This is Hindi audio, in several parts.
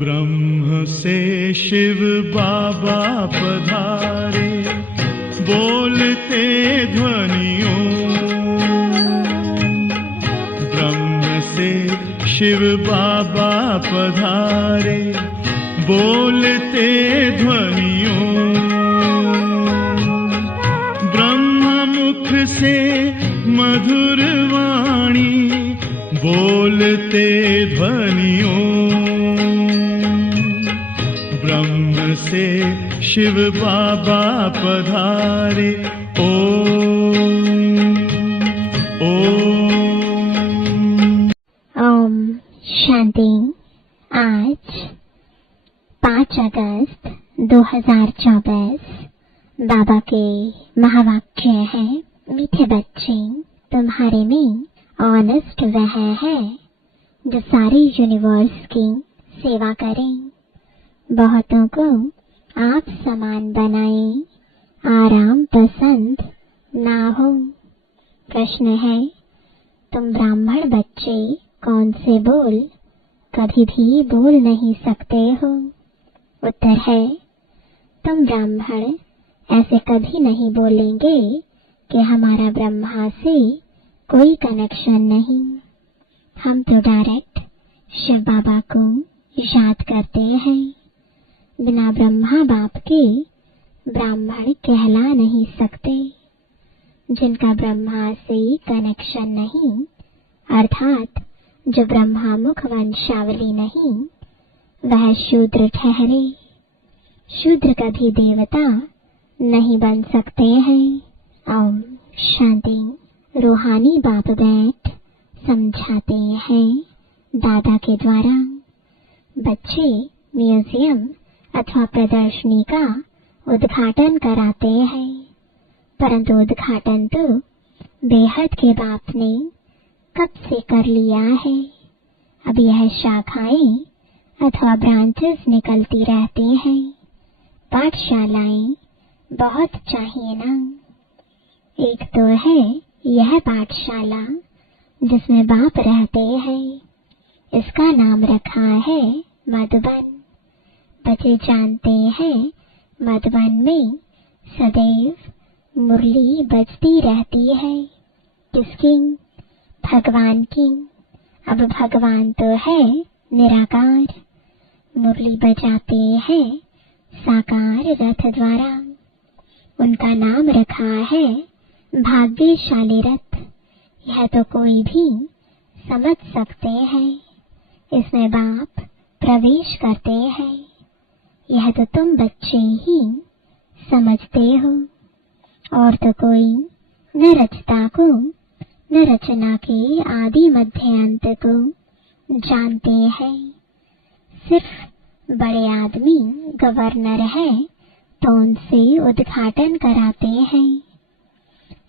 ब्रह्म से शिव बाबा पधारे, बोलते ध्वनियों। ब्रह्म से शिव बाबा पधारे, बोलते ध्वनियों। ब्रह्म मुख से मधुर वाणी, बोलते ध्वनियों। ब्रह्म से शिव बाबा पधारे, ओम शांति। आज 5 अगस्त 2024 बाबा के महावाक्य है, मीठे बच्चे, तुम्हारे में ऑनेस्ट वह है जो सारे यूनिवर्स की सेवा करें, बहुतों को आप समान बनाए, आराम पसंद ना हो। प्रश्न है, तुम ब्राह्मण बच्चे कौन से बोल कभी भी बोल नहीं सकते हो? उत्तर है, तुम ब्राह्मण ऐसे कभी नहीं बोलेंगे कि हमारा ब्रह्मा से कोई कनेक्शन नहीं। हम तो डायरेक्ट शिव बाबा को याद करते हैं। बिना ब्रह्मा बाप के ब्राह्मण कहला नहीं सकते। जिनका ब्रह्मा से कनेक्शन नहीं, अर्थात जो ब्रह्मा मुख वंशावली नहीं, वह शूद्र ठहरे। शूद्र कभी देवता नहीं बन सकते हैं। ओम शांति। रूहानी बाप बैठ समझाते हैं दादा के द्वारा। बच्चे म्यूजियम अथवा प्रदर्शनी का उद्घाटन कराते हैं, परंतु उद्घाटन तो बेहद के बाप ने कब से कर लिया है। अब यह शाखाएं अथवा ब्रांचेस निकलती रहती हैं। पाठशालाएं बहुत चाहिए ना। एक तो है यह पाठशाला जिसमें बाप रहते हैं, इसका नाम रखा है मधुबन। बच्चे जानते हैं मधुबन में सदैव मुरली बजती रहती है। किसकी? भगवान की। अब भगवान तो है निराकार, मुरली बजाते हैं साकार रथ द्वारा। उनका नाम रखा है भाग्यशाली रथ। यह तो कोई भी समझ सकते हैं। इसमें बाप प्रवेश करते हैं। यह तो तुम बच्चे ही समझते हो, और तो कोई न रचता को न रचना के आदि मध्य अंत को जानते हैं। सिर्फ बड़े आदमी गवर्नर है तो उनसे उद्घाटन कराते हैं।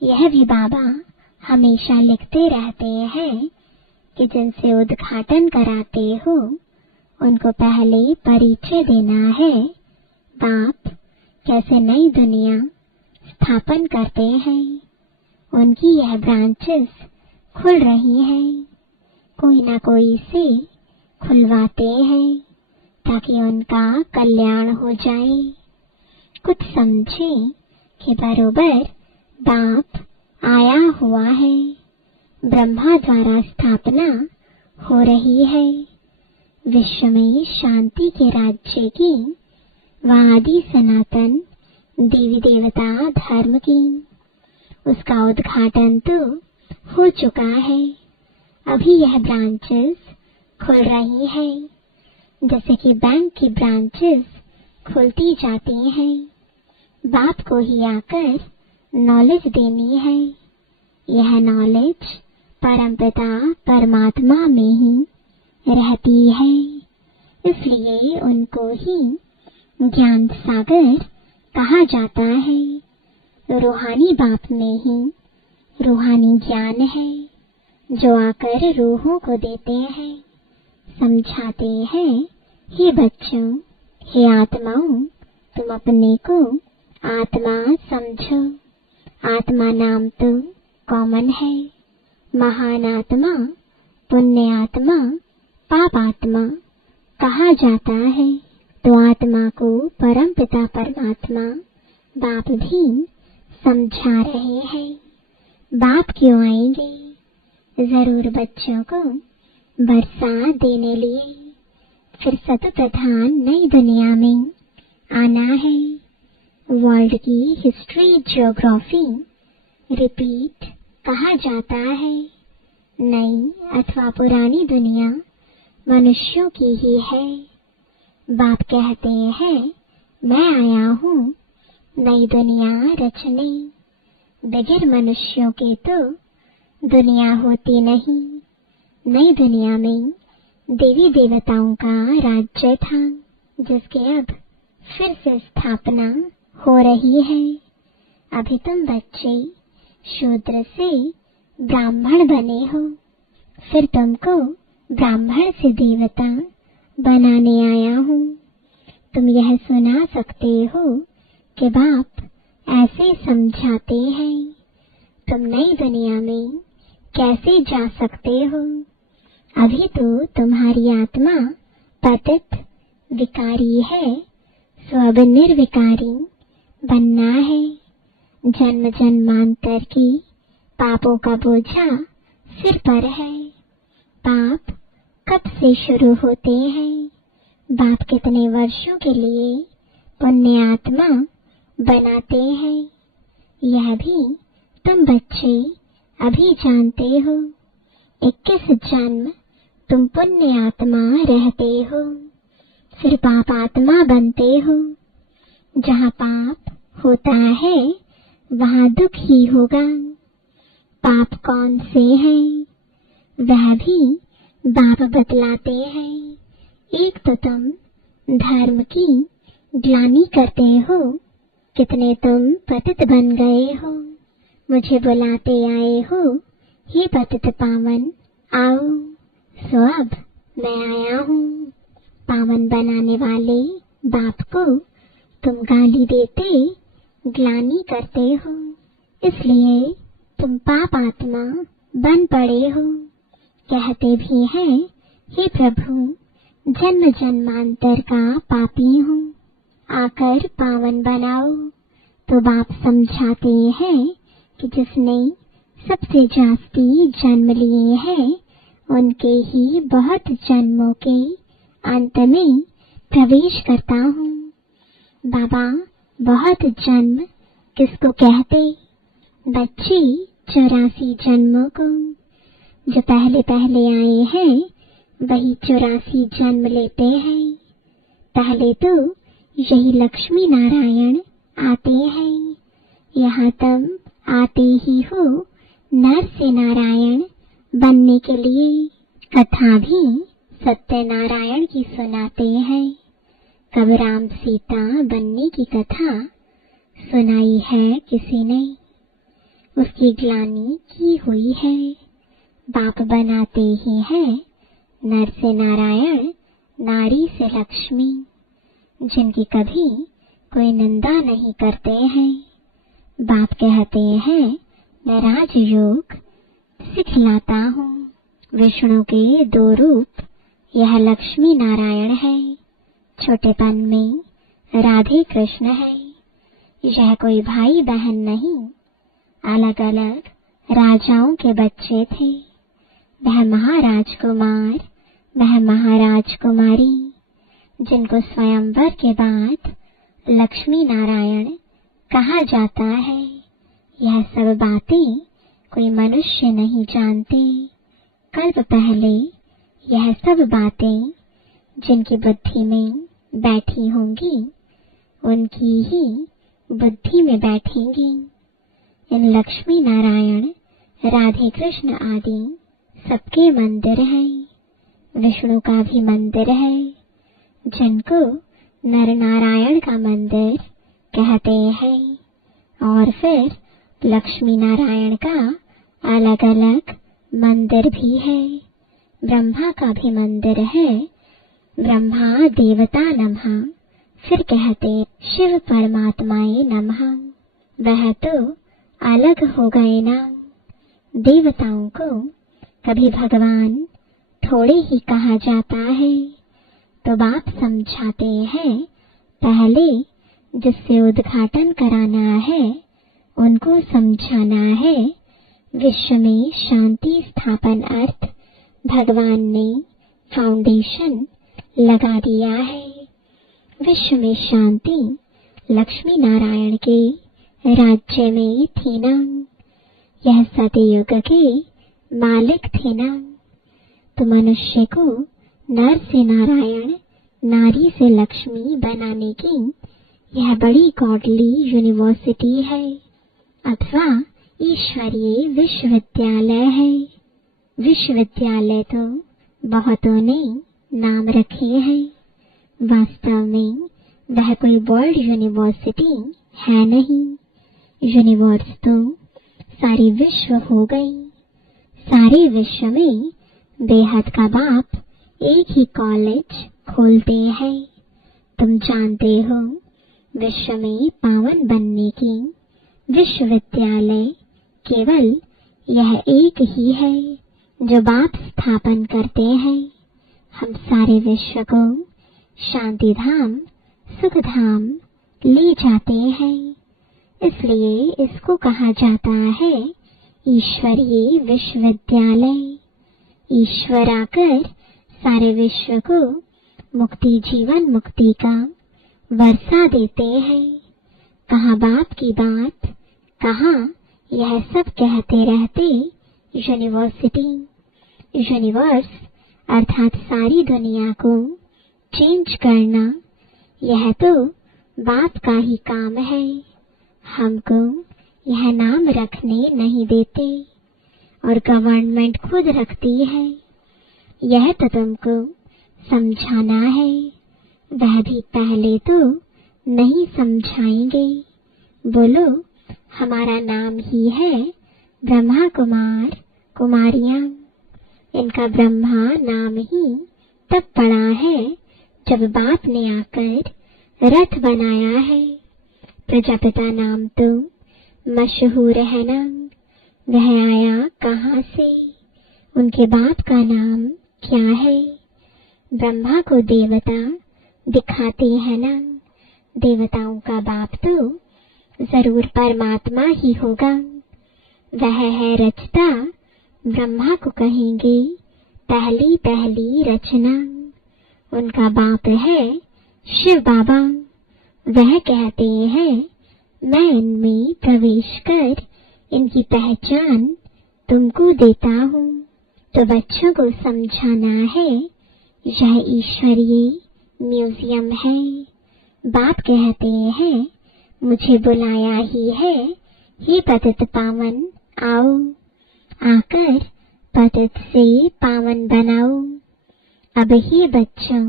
यह भी बाबा हमेशा लिखते रहते हैं कि जिनसे उद्घाटन कराते हो उनको पहले परिचय देना है। बाप कैसे नई दुनिया स्थापन करते हैं, उनकी यह ब्रांचेस खुल रही हैं। कोई ना कोई से खुलवाते हैं ताकि उनका कल्याण हो जाए। कुछ समझे कि बरोबर बाप आया हुआ है, ब्रह्मा द्वारा स्थापना हो रही है। विश्व में शांति के राज्य की वादी सनातन देवी देवता धर्म की, उसका उद्घाटन तो हो चुका है। अभी यह ब्रांचेस खुल रही हैं, जैसे कि बैंक की ब्रांचेस खुलती जाती हैं। बाप को ही आकर नॉलेज देनी है। यह नॉलेज परमपिता परमात्मा में ही रहती है, इसलिए उनको ही ज्ञान सागर कहा जाता है। रूहानी बाप में ही रूहानी ज्ञान है जो आकर रूहों को देते हैं, समझाते हैं, हे बच्चों, हे आत्माओं, तुम अपने को आत्मा समझो। आत्मा नाम तो कॉमन है। महान आत्मा, पुण्य आत्मा, पाप आत्मा कहा जाता है, तो आत्मा को परमपिता परमात्मा बाप भी समझा रहे हैं। बाप क्यों आएंगे? जरूर बच्चों को बरसात देने लिए, फिर सत प्रधान नई दुनिया में आना है। वर्ल्ड की हिस्ट्री, ज्योग्राफी रिपीट कहा जाता है। नई अथवा पुरानी दुनिया मनुष्यों की ही है। बाप कहते हैं, मैं आया हूँ नई दुनिया रचने। बगैर मनुष्यों के तो दुनिया होती नहीं। नई दुनिया में देवी देवताओं का राज्य था, जिसके अब फिर से स्थापना हो रही है। अभी तुम बच्चे शूद्र से ब्राह्मण बने हो, फिर तुमको ब्राह्मण से देवता बनाने आया हूँ। तुम यह सुना सकते हो कि बाप ऐसे समझाते हैं। तुम नई दुनिया में कैसे जा सकते हो? अभी तो तुम्हारी आत्मा पतित विकारी है, सो अब निर्विकारी बनना है। जन्म जन्मांतर की पापों का बोझा सिर पर है। पाप कब से शुरू होते हैं? बाप कितने वर्षों के लिए पुण्य आत्मा बनाते हैं, यह भी तुम बच्चे अभी जानते हो। 21 जन्म तुम पुण्य आत्मा रहते हो, फिर पाप आत्मा बनते हो। जहाँ पाप होता है वहाँ दुख ही होगा। पाप कौन से हैं? वह भी बाप बतलाते हैं। एक तो तुम धर्म की ग्लानि करते हो। कितने तुम पतित बन गए हो, मुझे बुलाते आए हो, हे पतित पावन आओ। सो अब मैं आया हूँ। पावन बनाने वाले बाप को तुम गाली देते, ग्लानि करते हो, इसलिए तुम पाप आत्मा बन पड़े हो। कहते भी हैं, हे प्रभु, जन्म जन्मांतर का पापी हूँ, आकर पावन बनाओ। तो बाप समझाते हैं कि जिसने सबसे जास्ती जन्म लिए हैं, उनके ही बहुत जन्मों के अंत में प्रवेश करता हूँ। बाबा बहुत जन्म किसको कहते? बच्चे 84 जन्मों को। जो पहले पहले आए हैं वही 84 जन्म लेते हैं। पहले तो यही लक्ष्मी नारायण आते हैं। यहाँ तुम आते ही हो नर से नारायण बनने के लिए। कथा भी सत्यनारायण की सुनाते हैं। कब राम सीता बनने की कथा सुनाई है किसी ने? उसकी ग्लानि की हुई है। बाप बनाते ही है नर से नारायण, नारी से लक्ष्मी, जिनकी कभी कोई निंदा नहीं करते हैं। बाप कहते हैं, मैं राजयोग सिखलाता हूँ। विष्णु के 2 रूप, यह लक्ष्मी नारायण है। छोटेपन में राधे कृष्ण है। यह कोई भाई बहन नहीं, अलग अलग राजाओं के बच्चे थे। वह महाराजकुमार, वह महाराजकुमारी, जिनको स्वयंवर के बाद लक्ष्मी नारायण कहा जाता है। यह सब बातें कोई मनुष्य नहीं जानते। कल्प पहले यह सब बातें जिनकी बुद्धि में बैठी होंगी, उनकी ही बुद्धि में बैठेंगी। इन लक्ष्मी नारायण, राधे कृष्ण आदि सबके मंदिर हैं। विष्णु का भी मंदिर है, जिनको नर नारायण का मंदिर कहते हैं। और फिर लक्ष्मी नारायण का अलग अलग मंदिर भी है। ब्रह्मा का भी मंदिर है, ब्रह्मा देवता नमः। फिर कहते शिव परमात्माए नमः। वह तो अलग हो गए ना। देवताओं को कभी भगवान थोड़े ही कहा जाता है, तो बाप समझाते हैं पहले जिससे उद्घाटन कराना है उनको समझाना है। विश्व में शांति स्थापन अर्थ भगवान ने फाउंडेशन लगा दिया है। विश्व में शांति लक्ष्मी नारायण के राज्य में थी ना। यह सतयुग के मालिक थे ना। तो मनुष्य को नर से नारायण, नारी से लक्ष्मी बनाने की यह बड़ी गॉडली यूनिवर्सिटी है, अथवा ईश्वरीय विश्वविद्यालय है। विश्वविद्यालय तो बहुतों ने नाम रखे हैं, वास्तव में वह कोई वर्ल्ड यूनिवर्सिटी है नहीं। यूनिवर्स तो सारी विश्व हो गई। सारे विश्व में बेहद का बाप एक ही कॉलेज खोलते हैं। तुम जानते हो विश्व में पावन बनने की विश्वविद्यालय केवल यह एक ही है जो बाप स्थापन करते हैं। हम सारे विश्व को शांति धाम, सुख धाम ले जाते हैं। इसलिए इसको कहा जाता है ईश्वरीय विश्वविद्यालय। ईश्वर आकर सारे विश्व को मुक्ति, जीवन मुक्ति का वर्षा देते हैं। कहाँ बाप की बात, कहाँ यह सब कहते रहते यूनिवर्सिटी। यूनिवर्स अर्थात सारी दुनिया को चेंज करना, यह तो बाप का ही काम है। हमको यह नाम रखने नहीं देते और गवर्नमेंट खुद रखती है। यह तो तुमको समझाना है। वह भी पहले तो नहीं समझाएंगे। बोलो हमारा नाम ही है ब्रह्मा कुमार कुमारियां। इनका ब्रह्मा नाम ही तब पड़ा है जब बाप ने आकर रथ बनाया है। प्रजापिता नाम तो मशहूर है ना। वह आया कहाँ से, उनके बाप का नाम क्या है? ब्रह्मा को देवता दिखाते हैं ना। देवताओं का बाप तो जरूर परमात्मा ही होगा। वह है रचता। ब्रह्मा को कहेंगे पहली पहली रचना। उनका बाप है शिव बाबा। वह कहते हैं मैं इनमें प्रवेश कर इनकी पहचान तुमको देता हूँ। तो बच्चों को समझाना है यह ईश्वरीय म्यूजियम है। बाप कहते हैं मुझे बुलाया ही है, हे पतित पावन आओ, आकर पतित से पावन बनाओ। अब हे बच्चों,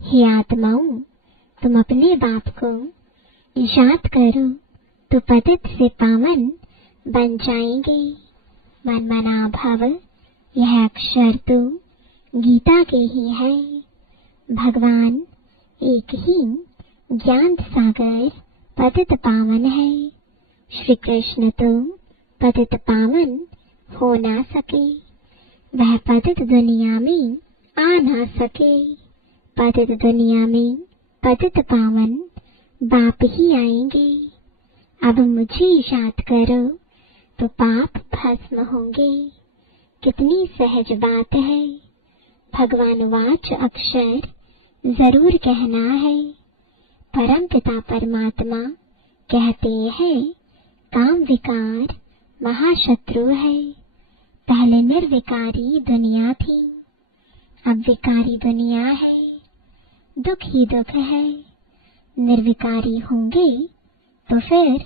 हे आत्माओं, तुम अपने बाप को याद करो तो पतित से पावन बन जाएंगे। मन मना भव, यह अक्षर तो गीता के ही है। भगवान एक ही ज्ञान सागर पतित पावन है। श्री कृष्ण तो पतित पावन हो ना सके। वह पतित दुनिया में आ ना सके। पतित दुनिया में पतित पावन बाप ही आएंगे। अब मुझे याद करो तो पाप भस्म होंगे। कितनी सहज बात है। भगवान वाच अक्षर जरूर कहना है। परम पिता परमात्मा कहते हैं काम विकार महाशत्रु है। पहले निर्विकारी दुनिया थी, अब विकारी दुनिया है। दुख ही दुख है। निर्विकारी होंगे तो फिर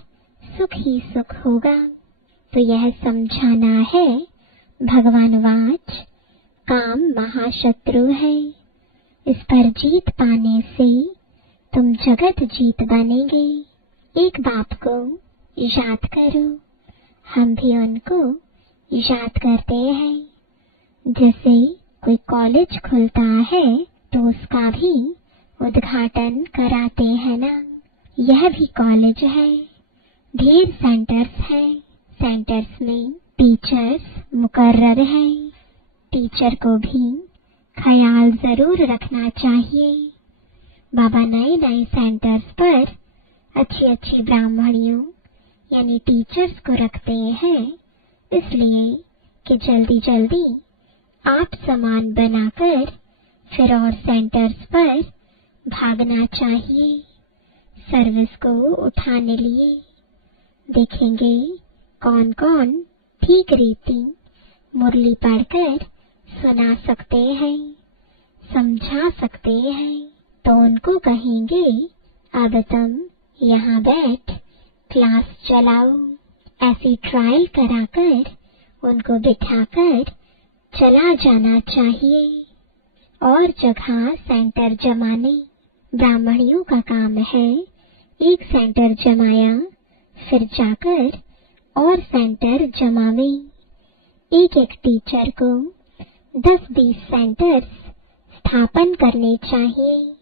सुख ही सुख होगा। तो यह समझाना है भगवान वाच काम महाशत्रु है। इस पर जीत पाने से तुम जगत जीत बनेंगे। एक बाप को याद करो। हम भी उनको याद करते हैं। जैसे कोई कॉलेज खुलता है तो उसका भी उद्घाटन कराते हैं ना। यह भी कॉलेज है। ढेर सेंटर्स हैं। सेंटर्स में टीचर्स मुकर्रर हैं। टीचर को भी ख्याल जरूर रखना चाहिए। बाबा नए नए सेंटर्स पर अच्छी अच्छी ब्राह्मणियों यानी टीचर्स को रखते हैं, इसलिए कि जल्दी जल्दी आप सामान बनाकर फिर और सेंटर्स पर भागना चाहिए सर्विस को उठाने लिए। देखेंगे कौन कौन ठीक रीति मुरली पढ़कर सुना सकते हैं, समझा सकते हैं, तो उनको कहेंगे अब तुम यहाँ बैठ क्लास चलाओ। ऐसी ट्रायल कराकर उनको बिठाकर चला जाना चाहिए। और जगह सेंटर जमाने ब्राह्मणियों का काम है। एक सेंटर जमाया फिर जाकर और सेंटर जमावे। एक एक टीचर को 10-20 सेंटर्स स्थापन करने चाहिए।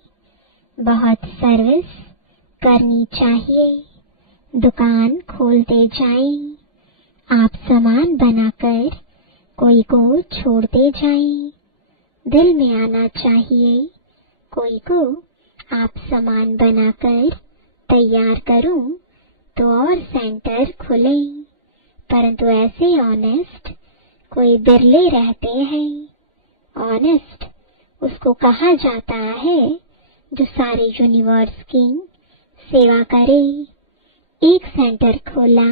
बहुत सर्विस करनी चाहिए। दुकान खोलते जाएं। आप सामान बनाकर कोई को छोड़ते जाएं। दिल में आना चाहिए कोई को आप सामान बनाकर तैयार करूं तो और सेंटर खुले। परंतु ऐसे ऑनेस्ट कोई बिरले रहते हैं। ऑनेस्ट उसको कहा जाता है जो सारे यूनिवर्स की सेवा करे। एक सेंटर खोला,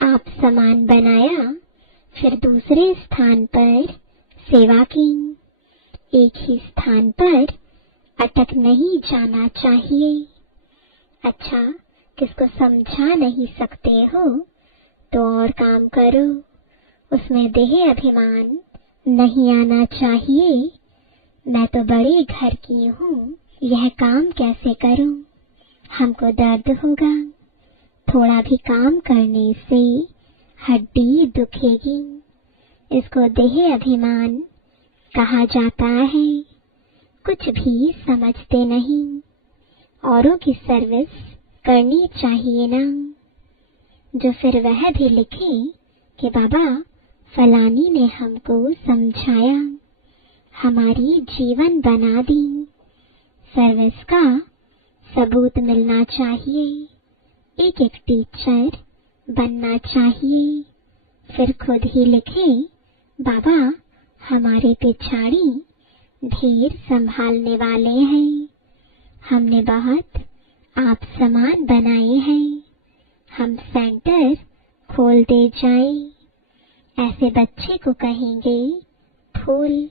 आप सामान बनाया, फिर दूसरे स्थान पर सेवा की। एक ही स्थान पर अटक नहीं जाना चाहिए। अच्छा, किसको समझा नहीं सकते हो तो और काम करो। उसमें देह अभिमान नहीं आना चाहिए। मैं तो बड़े घर की हूँ, यह काम कैसे करूँ? हमको दर्द होगा। थोड़ा भी काम करने से हड्डी दुखेगी। इसको देह अभिमान कहा जाता है। कुछ भी समझते नहीं। औरों की सर्विस करनी चाहिए ना। जो फिर वह भी लिखे कि बाबा फलानी ने हमको समझाया, हमारी जीवन बना दी। सर्विस का सबूत मिलना चाहिए। एक एक टीचर बनना चाहिए। फिर खुद ही लिखे बाबा हमारे पिछाड़ी ढेर संभालने वाले हैं। हमने बहुत आप सामान बनाए हैं। हम सेंटर खोलते जाएं। ऐसे बच्चे को कहेंगे फूल।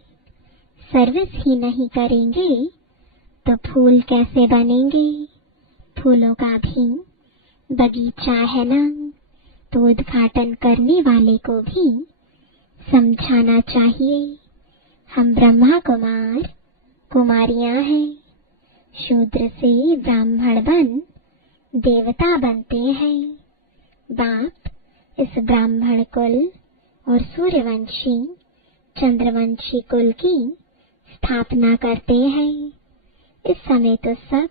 सर्विस ही नहीं करेंगे तो फूल कैसे बनेंगे? फूलों का भी बगीचा है ना। तो उद्घाटन करने वाले को भी समझाना चाहिए। हम ब्रह्मा कुमार कुमारियां हैं। शूद्र से ब्राह्मण बन देवता बनते हैं। बाप इस ब्राह्मण कुल और सूर्यवंशी चंद्रवंशी कुल की स्थापना करते हैं। इस समय तो सब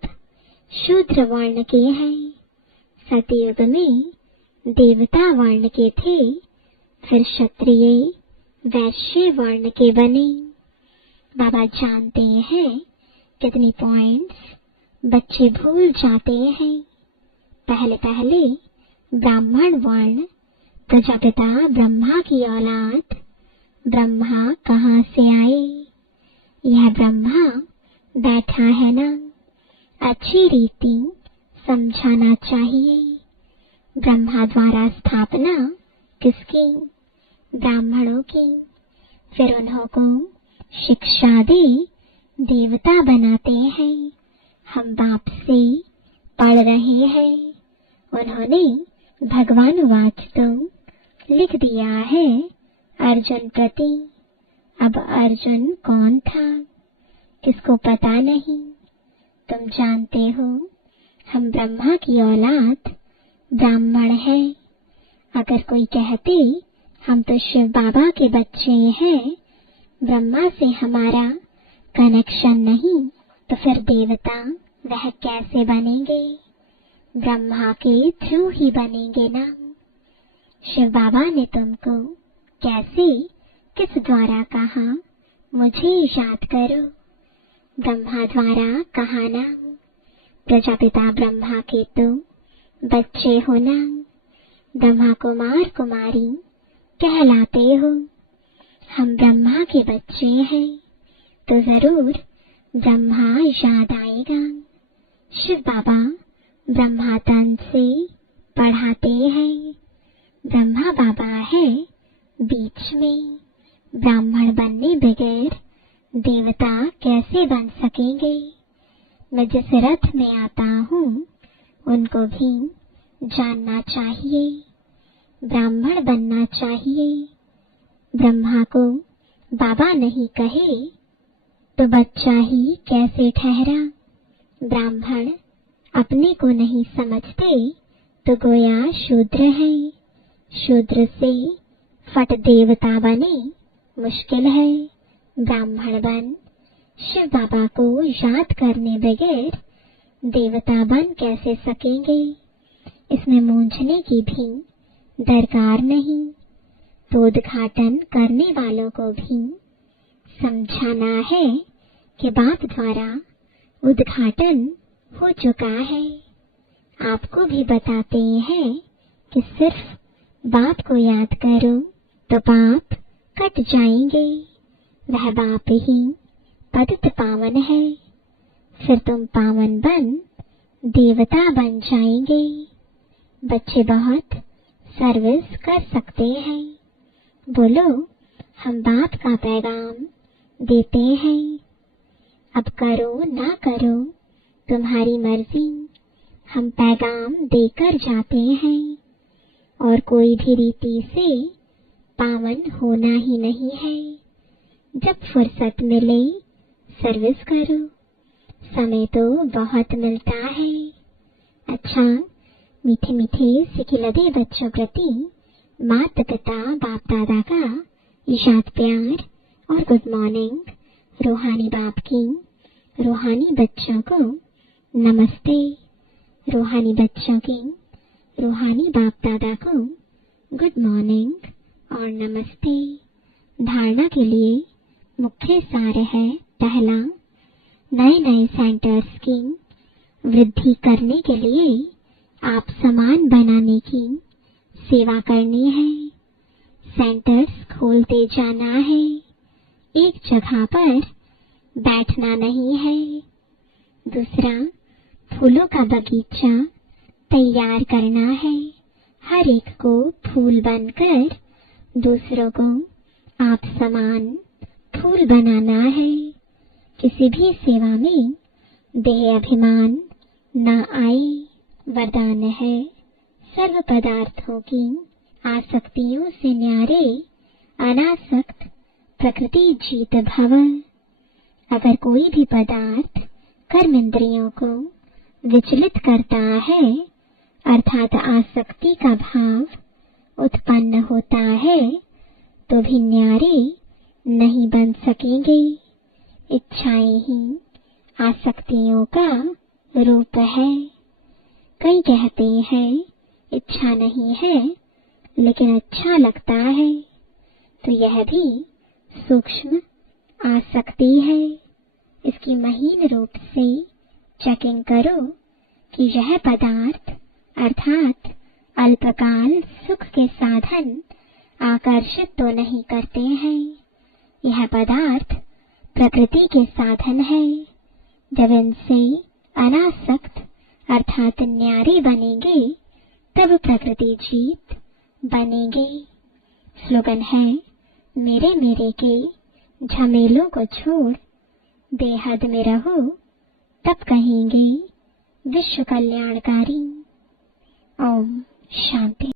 शूद्र वर्ण के हैं। सतयुग में देवता वर्ण के थे, फिर क्षत्रिय वैश्य वर्ण के बने। बाबा जानते हैं कितनी पॉइंट्स बच्चे भूल जाते हैं। पहले पहले ब्राह्मण वर्ण प्रजापिता ब्रह्मा की औलाद। ब्रह्मा कहाँ से आए? यह ब्रह्मा बैठा है ना। अच्छी रीति समझाना चाहिए। ब्रह्मा द्वारा स्थापना किसकी? ब्राह्मणों की। फिर उन्हों को शिक्षा दे देवता बनाते हैं। हम बाप से पढ़ रहे हैं। उन्होंने भगवान वाच तो लिख दिया है अर्जुन प्रति। अब अर्जुन कौन था किसको पता नहीं। तुम जानते हो हम ब्रह्मा की औलाद ब्राह्मण है। अगर कोई कहते हम तो शिव बाबा के बच्चे हैं, ब्रह्मा से हमारा कनेक्शन नहीं, तो फिर देवता वह कैसे बनेंगे? ब्रह्मा के थ्रू ही बनेंगे ना। शिव बाबा ने तुमको कैसे, किस द्वारा कहा मुझे याद करो? ब्रह्मा द्वारा कहा ना। प्रजापिता ब्रह्मा के तुम बच्चे हो ना। ब्रह्मा कुमार कुमारी कहलाते हो। हम ब्रह्मा के बच्चे हैं, तो जरूर ब्रह्मा याद आएगा। शिव बाबा ब्रह्मा तन से पढ़ाते हैं। ब्रह्मा बाबा है बीच में। ब्राह्मण बनने बगैर देवता कैसे बन सकेंगे? मैं जिस रथ में आता हूँ उनको भी जानना चाहिए, ब्राह्मण बनना चाहिए। ब्रह्मा को बाबा नहीं कहे तो बच्चा ही कैसे ठहरा? ब्राह्मण अपने को नहीं समझते तो गोया शूद्र है। शूद्र से फट देवता बने मुश्किल है। ब्राह्मण बन शिव बाबा को याद करने बगैर देवता बन कैसे सकेंगे? इसमें मूंझने की भी दरकार नहीं। तो उद्घाटन करने वालों को भी समझाना है कि बाप द्वारा उद्घाटन हो चुका है। आपको भी बताते हैं कि सिर्फ बाप को याद करो तो पाप कट जाएंगे। वह बाप ही पतित पावन है। फिर तुम पावन बन देवता बन जाएंगे। बच्चे बहुत सर्विस कर सकते हैं। बोलो हम बाप का पैगाम देते हैं। अब करो ना करो तुम्हारी मर्जी, हम पैगाम देकर जाते हैं। और कोई भी रीति से पावन होना ही नहीं है। जब फुर्सत मिले सर्विस करो। समय तो बहुत मिलता है। अच्छा, मीठे मीठे सिखिलदे बच्चों प्रति माता पिता बाप दादा का याद प्यार और गुड मॉर्निंग। रूहानी बाप की रूहानी बच्चों को नमस्ते। रूहानी बच्चों की रूहानी बाप दादा को गुड मॉर्निंग और नमस्ते। धारणा के लिए मुख्य सार है, पहला, नए नए सेंटर्स की वृद्धि करने के लिए आप समान बनाने की सेवा करनी है। सेंटर्स खोलते जाना है, एक जगह पर बैठना नहीं है। दूसरा, फूलों का बगीचा तैयार करना है। हर एक को फूल बनकर दूसरों को आप समान फूल बनाना है। किसी भी सेवा में देह अभिमान न आए। वरदान है, सर्व पदार्थों की आसक्तियों से न्यारे अनासक्त प्रकृति जीत भव। अगर कोई भी पदार्थ कर्म इंद्रियों को विचलित करता है, अर्थात आसक्ति का भाव उत्पन्न होता है, तो भी न्यारे नहीं बन सकेंगे। इच्छाएं ही आसक्तियों का रूप है। कई कहते हैं इच्छा नहीं है लेकिन अच्छा लगता है, तो यह भी सूक्ष्म आसक्ति है। इसकी महीन रूप से चेकिंग करो कि यह पदार्थ अर्थात अल्पकाल सुख के साधन आकर्षित तो नहीं करते हैं। यह पदार्थ प्रकृति के साधन है। जब इनसे अनासक्त अर्थात न्यारे बनेंगे तब प्रकृति जीत बनेंगे। स्लोगन है, मेरे मेरे के झमेलों को छोड़ बेहद में रहो, तब कहेंगे विश्व कल्याणकारी। ओम शांति।